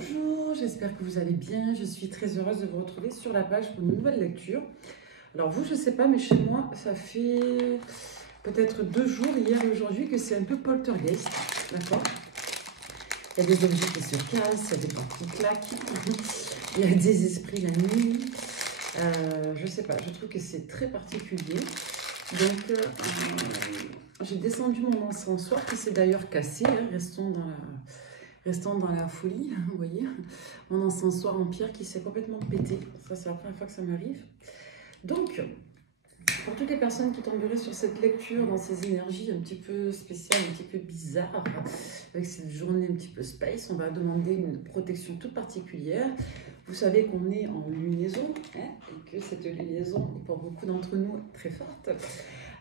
Bonjour, j'espère que vous allez bien. Je suis très heureuse de vous retrouver sur la page pour une nouvelle lecture. Alors vous, je ne sais pas, mais chez moi, ça fait peut-être 2 jours, hier et aujourd'hui, que c'est un peu poltergeist, d'accord? Il y a des objets qui se cassent, il y a des portes qui claquent, il y a des esprits la nuit. Je ne sais pas, je trouve que c'est très particulier. Donc, j'ai descendu mon encensoir qui s'est d'ailleurs cassé, hein, Restons dans la folie, vous voyez, mon encensoir en pierre qui s'est complètement pété. Ça, c'est la première fois que ça m'arrive. Donc, pour toutes les personnes qui tomberaient sur cette lecture, dans ces énergies un petit peu spéciales, un petit peu bizarres, avec cette journée un petit peu space, on va demander une protection toute particulière. Vous savez qu'on est en lunaison, hein, et que cette lunaison est pour beaucoup d'entre nous très forte.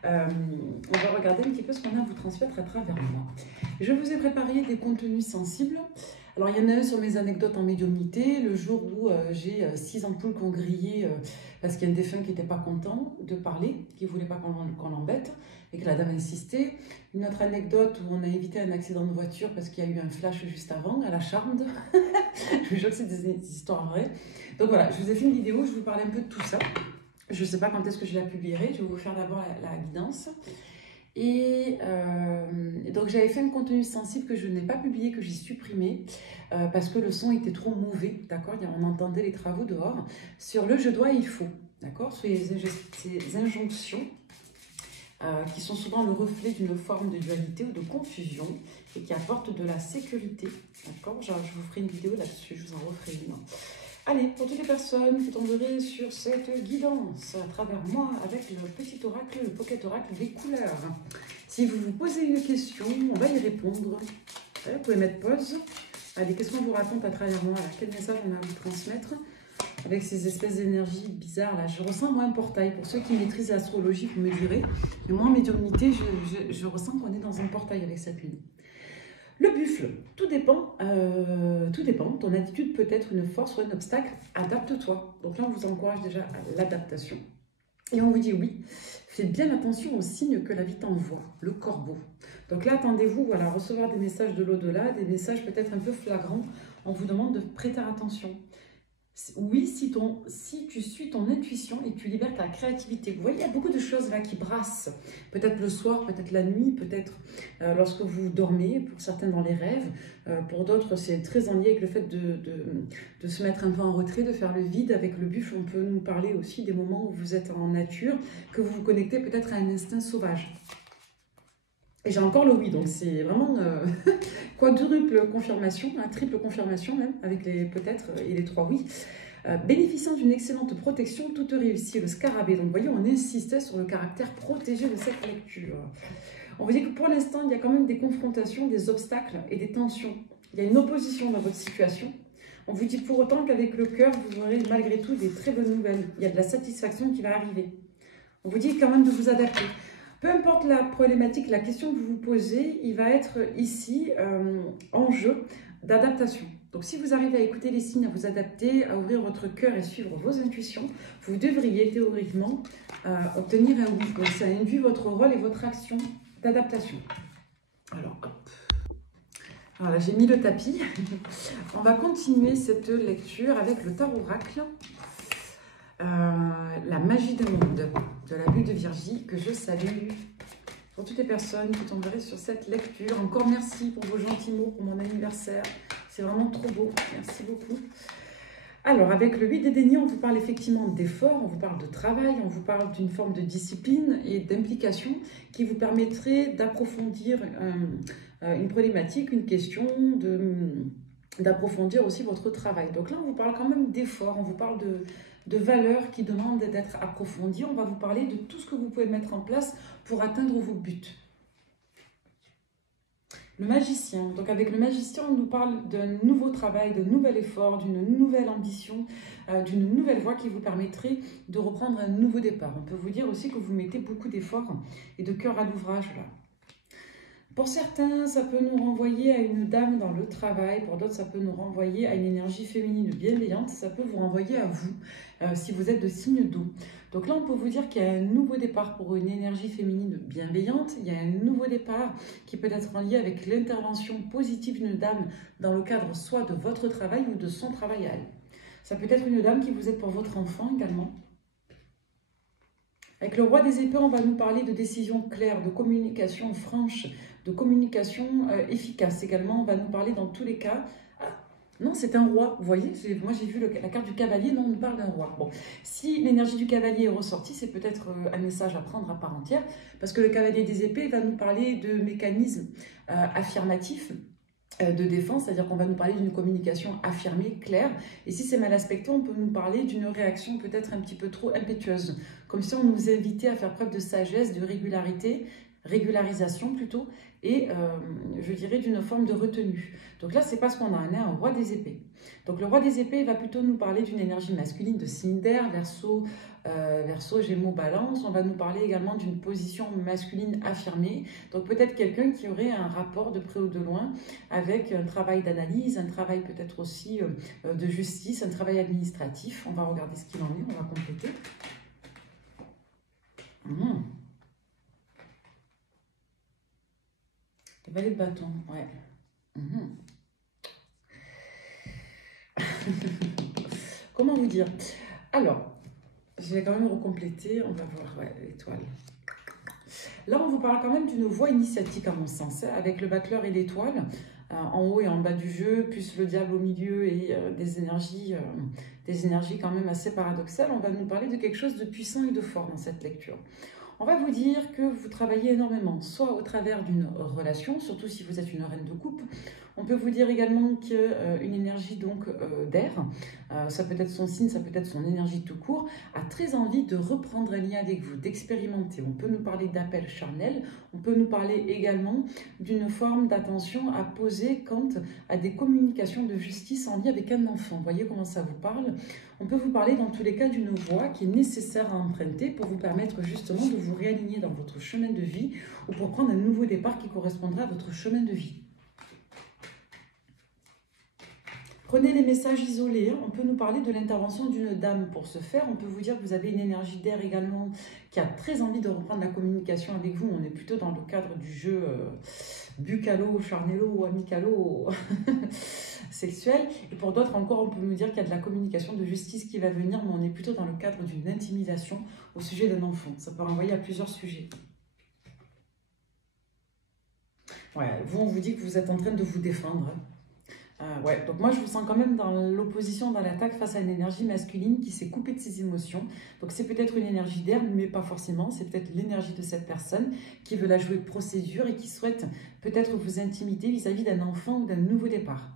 On va regarder un petit peu ce qu'on a à vous transmettre à travers moi. Je vous ai préparé des contenus sensibles. Alors, il y en a un sur mes anecdotes en médiumnité, le jour où j'ai 6 ampoules qui ont grillé parce qu'il y a un défunt qui n'était pas content de parler, qui ne voulait pas qu'on l'embête et que la dame insistait. Une autre anecdote où on a évité un accident de voiture parce qu'il y a eu un flash juste avant, à la Charme. Je vous jure que c'est des histoires vraies. Donc voilà, je vous ai fait une vidéo, je vous parlais un peu de tout ça. Je ne sais pas quand est-ce que je la publierai, je vais vous faire d'abord la guidance. Et donc j'avais fait un contenu sensible que je n'ai pas publié, que j'ai supprimé parce que le son était trop mauvais, d'accord? On entendait les travaux dehors, sur le je dois et il faut, d'accord? Sur ces injonctions qui sont souvent le reflet d'une forme de dualité ou de confusion et qui apportent de la sécurité, d'accord? Je vous ferai une vidéo là-dessus, je vous en referai une. Allez, pour toutes les personnes qui tomberaient sur cette guidance à travers moi avec le petit oracle, le pocket oracle des couleurs. Si vous vous posez une question, on va y répondre. Allez, vous pouvez mettre pause. Allez, qu'est-ce qu'on vous raconte à travers moi là? Quel message on a à vous transmettre avec ces espèces d'énergies bizarres là? Je ressens moi un portail. Pour ceux qui maîtrisent l'astrologie, vous me direz. Mais moi, en médiumnité, je ressens qu'on est dans un portail avec cette lune. Le buffle, tout dépend. Ton attitude peut être une force ou un obstacle. Adapte-toi. Donc là, on vous encourage déjà à l'adaptation. Et on vous dit oui, faites bien attention aux signes que la vie t'envoie, le corbeau. Donc là, attendez-vous à recevoir des messages de l'au-delà, des messages peut-être un peu flagrants. On vous demande de prêter attention. Oui, si tu suis ton intuition et que tu libères ta créativité. Vous voyez, il y a beaucoup de choses là qui brassent. Peut-être le soir, peut-être la nuit, peut-être lorsque vous dormez, pour certains dans les rêves. Pour d'autres, c'est très en lien avec le fait de se mettre un peu en retrait, de faire le vide. Avec le buffle, on peut nous parler aussi des moments où vous êtes en nature, que vous vous connectez peut-être à un instinct sauvage. Et j'ai encore le oui, donc c'est vraiment quadruple confirmation, triple confirmation même, avec les peut-être et les 3 oui. Bénéficiant d'une excellente protection, toute réussie, le scarabée. Donc vous voyez, on insistait sur le caractère protégé de cette lecture. On vous dit que pour l'instant, il y a quand même des confrontations, des obstacles et des tensions. Il y a une opposition dans votre situation. On vous dit pour autant qu'avec le cœur, vous aurez malgré tout des très bonnes nouvelles. Il y a de la satisfaction qui va arriver. On vous dit quand même de vous adapter. Peu importe la problématique, la question que vous vous posez, il va être ici en jeu d'adaptation. Donc si vous arrivez à écouter les signes, à vous adapter, à ouvrir votre cœur et suivre vos intuitions, vous devriez théoriquement obtenir un oui. Donc ça induit votre rôle et votre action d'adaptation. Alors hop. Voilà, j'ai mis le tapis. On va continuer cette lecture avec le tarot oracle. La magie du monde, de la bulle de Virgie, que je salue. Pour toutes les personnes qui tomberaient sur cette lecture, encore merci pour vos gentils mots pour mon anniversaire. C'est vraiment trop beau, merci beaucoup. Alors, avec le 8 des deniers, on vous parle effectivement d'efforts, on vous parle de travail, on vous parle d'une forme de discipline et d'implication qui vous permettrait d'approfondir une problématique, une question, d'approfondir aussi votre travail. Donc là, on vous parle quand même d'efforts, on vous parle de valeurs qui demandent d'être approfondies. On va vous parler de tout ce que vous pouvez mettre en place pour atteindre vos buts. Le magicien. Donc avec le magicien, on nous parle d'un nouveau travail, d'un nouvel effort, d'une nouvelle ambition, d'une nouvelle voie qui vous permettrait de reprendre un nouveau départ. On peut vous dire aussi que vous mettez beaucoup d'efforts et de cœur à l'ouvrage là. Pour certains, ça peut nous renvoyer à une dame dans le travail. Pour d'autres, ça peut nous renvoyer à une énergie féminine bienveillante. Ça peut vous renvoyer à vous, si vous êtes de signe d'eau. Donc là, on peut vous dire qu'il y a un nouveau départ pour une énergie féminine bienveillante. Il y a un nouveau départ qui peut être en lien avec l'intervention positive d'une dame dans le cadre soit de votre travail ou de son travail à elle. Ça peut être une dame qui vous aide pour votre enfant également. Avec le roi des épées, on va nous parler de décisions claires, de communication franche, de communication efficace. Également, on va nous parler dans tous les cas... Non, c'est un roi, vous voyez, moi j'ai vu la carte du cavalier, non, on nous parle d'un roi. Bon, si l'énergie du cavalier est ressortie, c'est peut-être un message à prendre à part entière, parce que le cavalier des épées va nous parler de mécanismes affirmatifs, de défense, c'est-à-dire qu'on va nous parler d'une communication affirmée, claire, et si c'est mal aspecté, on peut nous parler d'une réaction peut-être un petit peu trop impétueuse, comme si on nous invitait à faire preuve de sagesse, de régularité, régularisation plutôt, et je dirais d'une forme de retenue. Donc là, c'est pas ce qu'on a, on a un roi des épées. Donc le roi des épées va plutôt nous parler d'une énergie masculine de signe d'air, Verseau, Gémeaux, Balance. On va nous parler également d'une position masculine affirmée. Donc peut-être quelqu'un qui aurait un rapport de près ou de loin avec un travail d'analyse, un travail peut-être aussi de justice, un travail administratif. On va regarder ce qu'il en est, on va compléter. Le valet de bâton, ouais. Comment vous dire? Alors, je vais quand même recompléter, on va voir, ouais, l'étoile. Là, on vous parle quand même d'une voie initiatique à mon sens, hein, avec le battleur et l'étoile, en haut et en bas du jeu, plus le diable au milieu et des énergies quand même assez paradoxales. On va nous parler de quelque chose de puissant et de fort dans cette lecture. On va vous dire que vous travaillez énormément, soit au travers d'une relation, surtout si vous êtes une reine de coupe. On peut vous dire également qu'une énergie donc d'air, ça peut être son signe, ça peut être son énergie tout court, a très envie de reprendre un lien avec vous, d'expérimenter. On peut nous parler d'appel charnel, on peut nous parler également d'une forme d'attention à poser quant à des communications de justice en lien avec un enfant. Vous voyez comment ça vous parle? On peut vous parler dans tous les cas d'une voie qui est nécessaire à emprunter pour vous permettre justement de vous réaligner dans votre chemin de vie ou pour prendre un nouveau départ qui correspondra à votre chemin de vie. Prenez les messages isolés, on peut nous parler de l'intervention d'une dame pour ce faire. On peut vous dire que vous avez une énergie d'air également qui a très envie de reprendre la communication avec vous. On est plutôt dans le cadre du jeu bucalo, charnello ou amicalo sexuel. Et pour d'autres encore, on peut nous dire qu'il y a de la communication de justice qui va venir, mais on est plutôt dans le cadre d'une intimidation au sujet d'un enfant. Ça peut renvoyer à plusieurs sujets. Ouais, vous, on vous dit que vous êtes en train de vous défendre. Ouais, donc moi je vous sens quand même dans l'opposition, dans l'attaque face à une énergie masculine qui s'est coupée de ses émotions. Donc c'est peut-être une énergie d'air, mais pas forcément. C'est peut-être l'énergie de cette personne qui veut la jouer de procédure et qui souhaite peut-être vous intimider vis-à-vis d'un enfant ou d'un nouveau départ.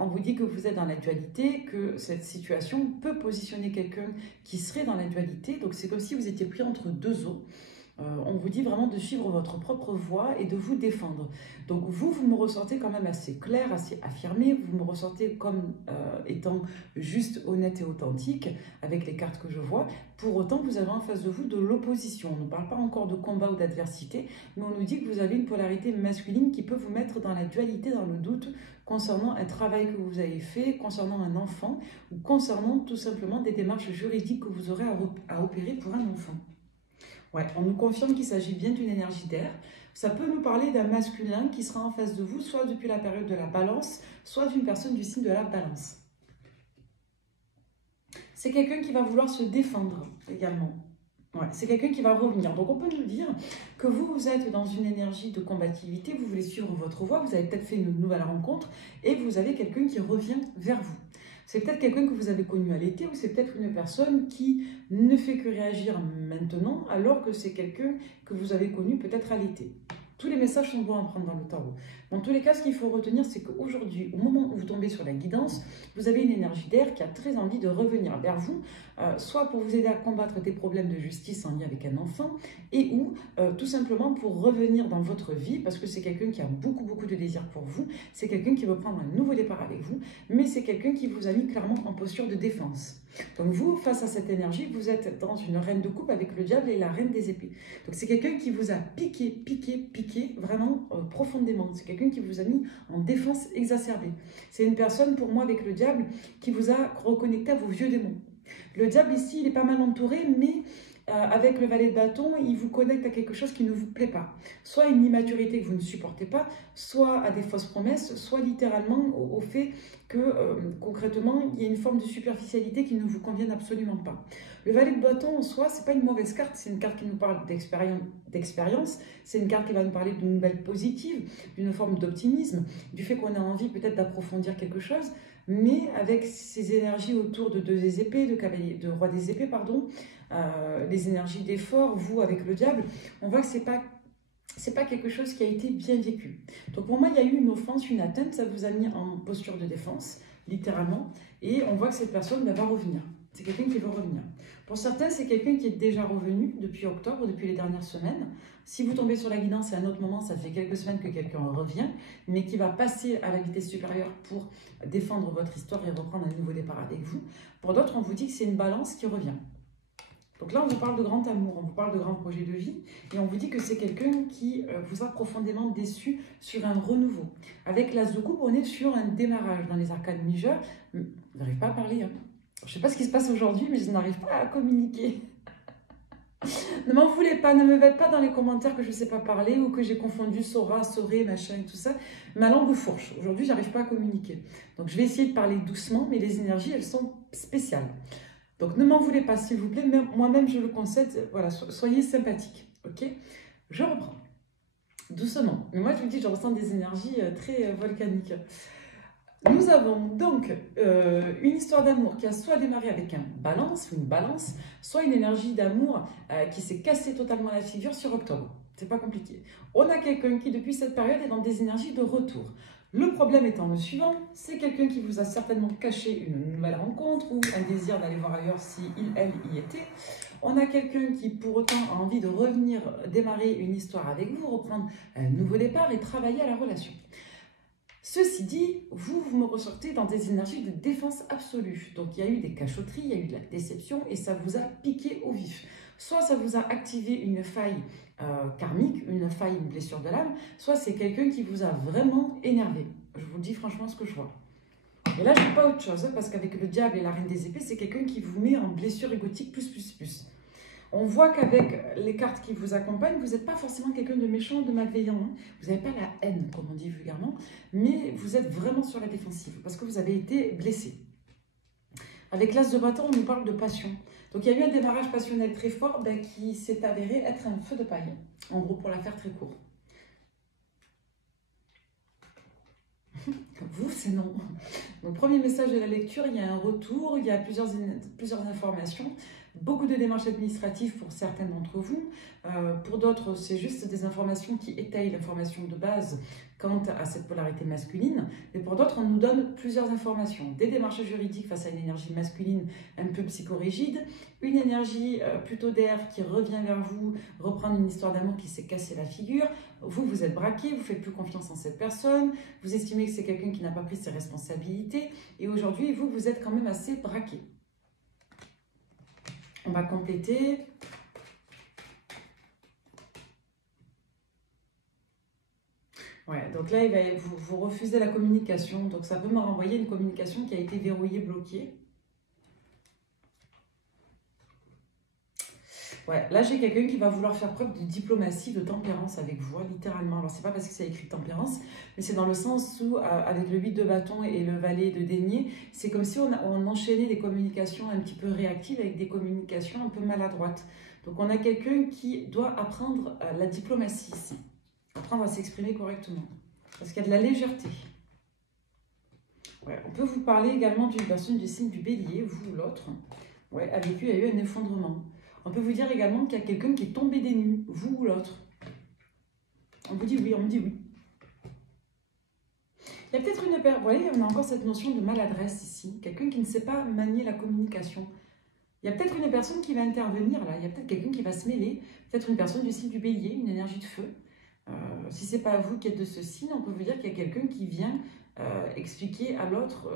On vous dit que vous êtes dans la dualité, que cette situation peut positionner quelqu'un qui serait dans la dualité. Donc c'est comme si vous étiez pris entre deux eaux. On vous dit vraiment de suivre votre propre voie et de vous défendre. Donc vous me ressortez quand même assez clair, assez affirmé, vous me ressortez comme étant juste, honnête et authentique avec les cartes que je vois. Pour autant, vous avez en face de vous de l'opposition. On ne parle pas encore de combat ou d'adversité, mais on nous dit que vous avez une polarité masculine qui peut vous mettre dans la dualité, dans le doute, concernant un travail que vous avez fait, concernant un enfant, ou concernant tout simplement des démarches juridiques que vous aurez à opérer pour un enfant. Ouais, on nous confirme qu'il s'agit bien d'une énergie d'air. Ça peut nous parler d'un masculin qui sera en face de vous, soit depuis la période de la balance, soit d'une personne du signe de la balance. C'est quelqu'un qui va vouloir se défendre également. Ouais, c'est quelqu'un qui va revenir. Donc on peut nous dire que vous êtes dans une énergie de combativité, vous voulez suivre votre voie, vous avez peut-être fait une nouvelle rencontre et vous avez quelqu'un qui revient vers vous. C'est peut-être quelqu'un que vous avez connu à l'été ou c'est peut-être une personne qui ne fait que réagir maintenant alors que c'est quelqu'un que vous avez connu peut-être à l'été. Tous les messages sont bons à prendre dans le tarot. Dans tous les cas, ce qu'il faut retenir, c'est qu'aujourd'hui, au moment où vous tombez sur la guidance, vous avez une énergie d'air qui a très envie de revenir vers vous, soit pour vous aider à combattre des problèmes de justice en lien avec un enfant, et ou tout simplement pour revenir dans votre vie, parce que c'est quelqu'un qui a beaucoup de désir pour vous, c'est quelqu'un qui veut prendre un nouveau départ avec vous, mais c'est quelqu'un qui vous a mis clairement en posture de défense. Donc vous, face à cette énergie, vous êtes dans une reine de coupe avec le diable et la reine des épées. Donc c'est quelqu'un qui vous a piqué vraiment profondément. C'est quelqu'un qui vous a mis en défense exacerbée. C'est une personne, pour moi, avec le diable, qui vous a reconnecté à vos vieux démons. Le diable ici, il est pas mal entouré, mais avec le valet de bâton, il vous connecte à quelque chose qui ne vous plaît pas. Soit une immaturité que vous ne supportez pas, soit à des fausses promesses, soit littéralement au fait que concrètement, il y a une forme de superficialité qui ne vous convienne absolument pas. Le valet de bâton en soi, c'est pas une mauvaise carte, c'est une carte qui nous parle d'expérience, c'est une carte qui va nous parler d'une nouvelle positive, d'une forme d'optimisme, du fait qu'on a envie peut-être d'approfondir quelque chose, mais avec ces énergies autour de deux des épées, de roi des épées, pardon, les énergies d'effort, vous avec le diable, on voit que c'est pas quelque chose qui a été bien vécu. Donc pour moi, il y a eu une offense, une atteinte, ça vous a mis en posture de défense, littéralement, et on voit que cette personne va revenir. C'est quelqu'un qui va revenir. Pour certains, c'est quelqu'un qui est déjà revenu depuis octobre, depuis les dernières semaines. Si vous tombez sur la guidance à un autre moment, ça fait quelques semaines que quelqu'un revient, mais qui va passer à la vitesse supérieure pour défendre votre histoire et reprendre un nouveau départ avec vous. Pour d'autres, on vous dit que c'est une balance qui revient. Donc là, on vous parle de grand amour, on vous parle de grand projet de vie, et on vous dit que c'est quelqu'un qui vous a profondément déçu sur un renouveau. Avec l'as de coupe, on est sur un démarrage dans les arcanes majeurs. Je n'arrive pas à parler, hein. Je ne sais pas ce qui se passe aujourd'hui, mais je n'arrive pas à communiquer. Ne m'en voulez pas, ne me mettez pas dans les commentaires que je ne sais pas parler ou que j'ai confondu Sora, Soré, machin et tout ça. Ma langue fourche. Aujourd'hui, je n'arrive pas à communiquer. Donc, je vais essayer de parler doucement, mais les énergies, elles sont spéciales. Donc, ne m'en voulez pas, s'il vous plaît. Moi-même, je le concède. Voilà, soyez sympathiques. Ok? Je reprends. Doucement. Mais moi, je vous dis, je ressens des énergies très volcaniques. Nous avons donc une histoire d'amour qui a soit démarré avec une balance, soit une énergie d'amour qui s'est cassée totalement la figure sur octobre. C'est pas compliqué. On a quelqu'un qui, depuis cette période, est dans des énergies de retour. Le problème étant le suivant, c'est quelqu'un qui vous a certainement caché une nouvelle rencontre ou un désir d'aller voir ailleurs si il, elle y était. On a quelqu'un qui, pour autant, a envie de revenir démarrer une histoire avec vous, reprendre un nouveau départ et travailler à la relation. Ceci dit, vous me ressortez dans des énergies de défense absolue. Donc, il y a eu des cachotteries, il y a eu de la déception et ça vous a piqué au vif. Soit ça vous a activé une faille karmique, une faille, une blessure de l'âme, soit c'est quelqu'un qui vous a vraiment énervé. Je vous dis franchement ce que je vois. Et là, je ne dis pas autre chose, parce qu'avec le diable et la reine des épées, c'est quelqu'un qui vous met en blessure égotique plus. On voit qu'avec les cartes qui vous accompagnent, vous n'êtes pas forcément quelqu'un de méchant, de malveillant. Hein. Vous n'avez pas la haine, comme on dit vulgairement, mais vous êtes vraiment sur la défensive, parce que vous avez été blessé. Avec l'as de bâton, on nous parle de passion. Donc, il y a eu un démarrage passionnel très fort qui s'est avéré être un feu de paille. En gros, pour la faire très court. Vous, c'est non. Donc, premier message de la lecture, il y a un retour, il y a plusieurs informations, beaucoup de démarches administratives pour certains d'entre vous. Pour d'autres, c'est juste des informations qui étayent l'information de base quant à cette polarité masculine. Et pour d'autres, on nous donne plusieurs informations. Des démarches juridiques face à une énergie masculine un peu psychorigide, une énergie plutôt d'air qui revient vers vous, reprendre une histoire d'amour qui s'est cassée la figure. Vous, vous êtes braqué, vous ne faites plus confiance en cette personne, vous estimez que c'est quelqu'un qui n'a pas pris ses responsabilités, et aujourd'hui, vous, vous êtes quand même assez braqué. On va compléter. Ouais, donc là, vous refusez la communication. Donc ça peut me renvoyer une communication qui a été verrouillée, bloquée. Ouais, là, j'ai quelqu'un qui va vouloir faire preuve de diplomatie, de tempérance avec vous, littéralement. Alors, c'est pas parce que c'est écrit tempérance, mais c'est dans le sens où, avec le 8 de bâton et le valet de denier, c'est comme si on enchaînait des communications un petit peu réactives avec des communications un peu maladroites. Donc, on a quelqu'un qui doit apprendre la diplomatie ici. Apprendre à s'exprimer correctement. Parce qu'il y a de la légèreté. Ouais, on peut vous parler également d'une personne du signe du bélier, vous ou l'autre. Ouais, avec lui, il y a eu un effondrement. On peut vous dire également qu'il y a quelqu'un qui est tombé des nues, vous ou l'autre. On vous dit oui, on me dit oui. Il y a peut-être une personne, vous voyez, on a encore cette notion de maladresse ici. Quelqu'un qui ne sait pas manier la communication. Il y a peut-être une personne qui va intervenir là, il y a peut-être quelqu'un qui va se mêler. Peut-être une personne du signe du bélier, une énergie de feu. Si ce n'est pas vous qui êtes de ce signe, on peut vous dire qu'il y a quelqu'un qui vient expliquer à l'autre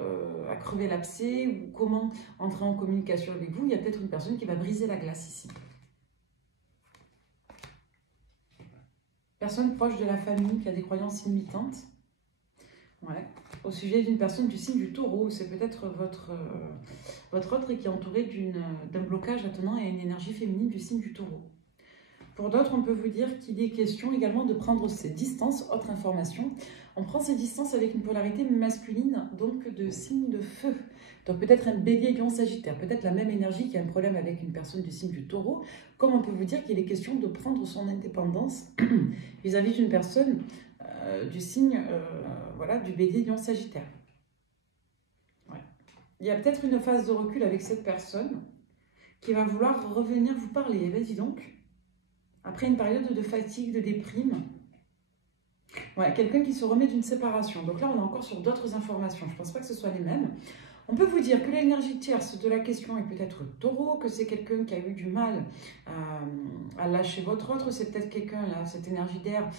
à crever l'abcès ou comment entrer en communication avec vous. Il y a peut-être une personne qui va briser la glace ici. Personne proche de la famille qui a des croyances limitantes. Ouais. Au sujet d'une personne du signe du taureau, c'est peut-être votre autre qui est entouré d'un blocage attenant à une énergie féminine du signe du taureau. Pour d'autres, on peut vous dire qu'il est question également de prendre ses distances. Autre information, on prend ses distances avec une polarité masculine, donc de signe de feu. Donc peut-être un bélier, lion, sagittaire, peut-être la même énergie qui a un problème avec une personne du signe du taureau, comme on peut vous dire qu'il est question de prendre son indépendance vis-à-vis d'une personne du signe voilà, du bélier, lion, sagittaire. Ouais. Il y a peut-être une phase de recul avec cette personne qui va vouloir revenir vous parler. Vas-y donc. Après une période de fatigue, de déprime. Ouais, quelqu'un qui se remet d'une séparation. Donc là, on est encore sur d'autres informations. Je ne pense pas que ce soit les mêmes. On peut vous dire que l'énergie tierce de la question est peut-être taureau, que c'est quelqu'un qui a eu du mal à lâcher votre autre. C'est peut-être quelqu'un, là, cette énergie d'air,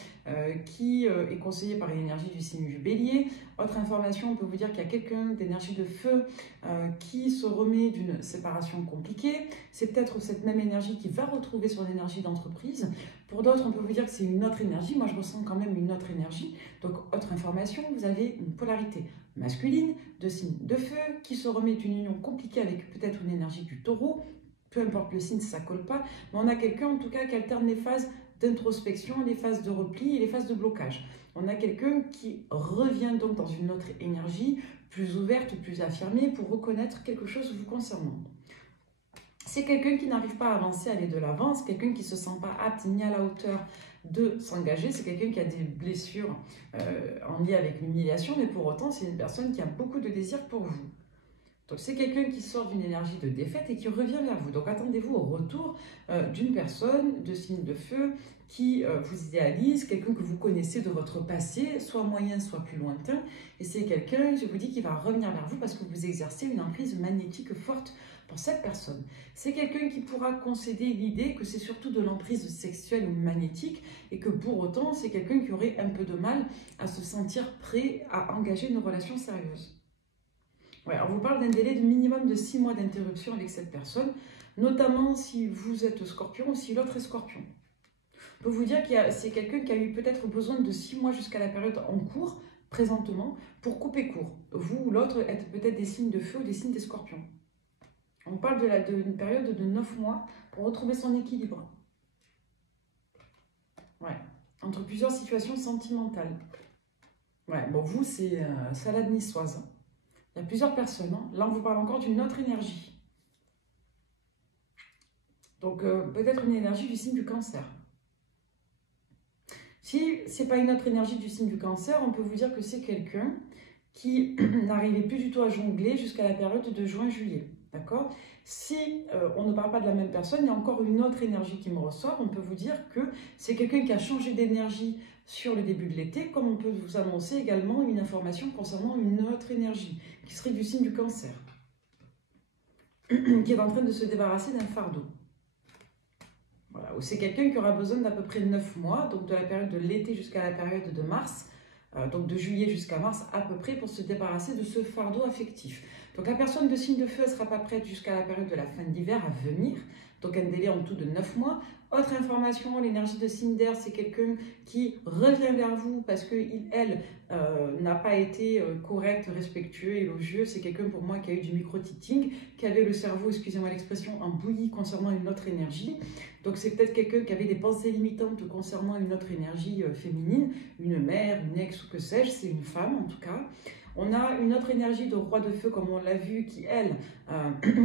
qui est conseillée par l'énergie du signe du bélier. Autre information, on peut vous dire qu'il y a quelqu'un d'énergie de feu qui se remet d'une séparation compliquée. C'est peut-être cette même énergie qui va retrouver son énergie d'entreprise. Pour d'autres, on peut vous dire que c'est une autre énergie. Moi, je ressens quand même une autre énergie. Donc, autre information, vous avez une polarité masculine de signe de feu qui se remet d'une union compliquée avec peut-être une énergie du taureau. Peu importe le signe, ça ne colle pas. Mais on a quelqu'un, en tout cas, qui alterne les phases d'introspection, les phases de repli et les phases de blocage. On a quelqu'un qui revient donc dans une autre énergie, plus ouverte, plus affirmée, pour reconnaître quelque chose vous concernant. C'est quelqu'un qui n'arrive pas à avancer, à aller de l'avant, c'est quelqu'un qui ne se sent pas apte ni à la hauteur de s'engager, c'est quelqu'un qui a des blessures en lien avec l'humiliation, mais pour autant, c'est une personne qui a beaucoup de désir pour vous. Donc, c'est quelqu'un qui sort d'une énergie de défaite et qui revient vers vous. Donc, attendez-vous au retour d'une personne de signe de feu qui vous idéalise, quelqu'un que vous connaissez de votre passé, soit moyen, soit plus lointain. Et c'est quelqu'un, je vous dis, qui va revenir vers vous parce que vous exercez une emprise magnétique forte pour cette personne. C'est quelqu'un qui pourra concéder l'idée que c'est surtout de l'emprise sexuelle ou magnétique et que pour autant, c'est quelqu'un qui aurait un peu de mal à se sentir prêt à engager une relation sérieuse. Ouais, on vous parle d'un délai de minimum de 6 mois d'interruption avec cette personne, notamment si vous êtes scorpion ou si l'autre est scorpion. On peut vous dire que c'est quelqu'un qui a eu peut-être besoin de 6 mois jusqu'à la période en cours, présentement, pour couper court. Vous ou l'autre êtes peut-être des signes de feu ou des signes des scorpions. On parle d'une période de 9 mois pour retrouver son équilibre. Ouais, entre plusieurs situations sentimentales. Ouais, bon, vous, c'est salade niçoise. Il y a plusieurs personnes. Hein. Là, on vous parle encore d'une autre énergie. Donc, peut-être une énergie du signe du cancer. Si ce n'est pas une autre énergie du signe du cancer, on peut vous dire que c'est quelqu'un qui n'arrivait plus du tout à jongler jusqu'à la période de juin-juillet. D'accord? Si on ne parle pas de la même personne, il y a encore une autre énergie qui me ressort. On peut vous dire que c'est quelqu'un qui a changé d'énergie sur le début de l'été, comme on peut vous annoncer également une information concernant une autre énergie, qui serait du signe du cancer, qui est en train de se débarrasser d'un fardeau. Voilà. Ou c'est quelqu'un qui aura besoin d'à peu près 9 mois, donc de la période de l'été jusqu'à la période de mars, donc de juillet jusqu'à mars à peu près, pour se débarrasser de ce fardeau affectif. Donc la personne de signe de feu, elle ne sera pas prête jusqu'à la période de la fin de l'hiver à venir, donc un délai en tout de 9 mois. Autre information, l'énergie de signe d'air, c'est quelqu'un qui revient vers vous parce qu'elle n'a pas été correcte, respectueux, élogieux. C'est quelqu'un pour moi qui a eu du micro-titting, qui avait le cerveau, excusez-moi l'expression, en bouillie concernant une autre énergie. Donc c'est peut-être quelqu'un qui avait des pensées limitantes concernant une autre énergie féminine, une mère, une ex ou que sais-je, c'est une femme en tout cas. On a une autre énergie de roi de feu, comme on l'a vu, qui, elle,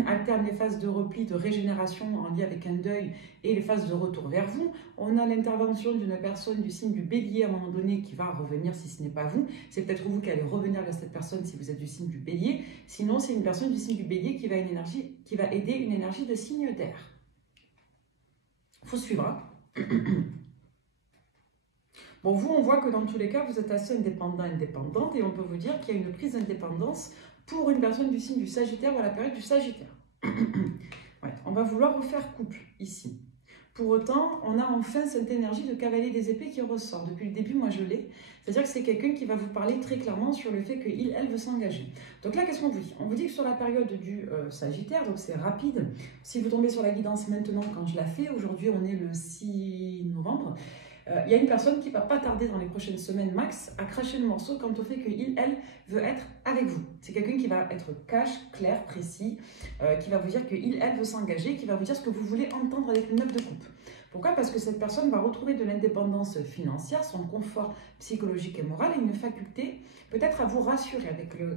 alterne les phases de repli, de régénération en lien avec un deuil et les phases de retour vers vous. On a l'intervention d'une personne du signe du bélier à un moment donné qui va revenir si ce n'est pas vous. C'est peut-être vous qui allez revenir vers cette personne si vous êtes du signe du bélier. Sinon, c'est une personne du signe du bélier qui va aider une énergie de signe d'air. Il faut suivre. Hein. Bon, vous, on voit que dans tous les cas, vous êtes assez indépendant, indépendante, et on peut vous dire qu'il y a une prise d'indépendance pour une personne du signe du Sagittaire ou à la période du Sagittaire. Ouais, on va vouloir vous faire couple ici. Pour autant, on a enfin cette énergie de cavalier des épées qui ressort. Depuis le début, moi je l'ai. C'est-à-dire que c'est quelqu'un qui va vous parler très clairement sur le fait qu'il, elle, veut s'engager. Donc là, qu'est-ce qu'on vous dit? On vous dit que sur la période du Sagittaire, donc c'est rapide. Si vous tombez sur la guidance maintenant, quand je la fais, aujourd'hui on est le 6 novembre, il y a une personne qui ne va pas tarder dans les prochaines semaines max à cracher le morceau quant au fait qu'il, elle, veut être avec vous. C'est quelqu'un qui va être cash, clair, précis, qui va vous dire qu'il, elle, veut s'engager, qui va vous dire ce que vous voulez entendre avec le 9 de coupe. Pourquoi? Parce que cette personne va retrouver de l'indépendance financière, son confort psychologique et moral et une faculté peut-être à vous rassurer avec le